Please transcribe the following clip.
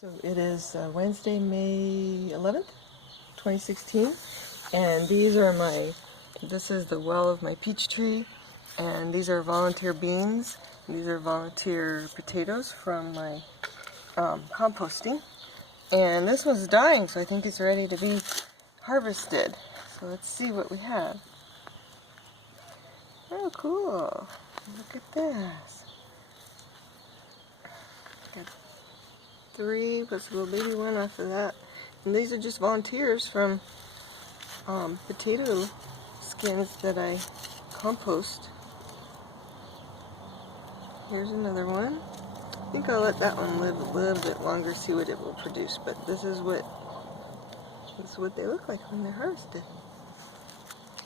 So it is Wednesday, May 11th, 2016, and this is the well of my peach tree, and these are volunteer beans, and these are volunteer potatoes from my composting, and this one's dying, so I think it's ready to be harvested. So let's see what we have. Oh, cool. Look at this. Got 3 plus a little baby one after that. And these are just volunteers from potato skins that I compost. Here's another one. I think I'll let that one live a little bit longer, see what it will produce. But this is what they look like when they're harvested.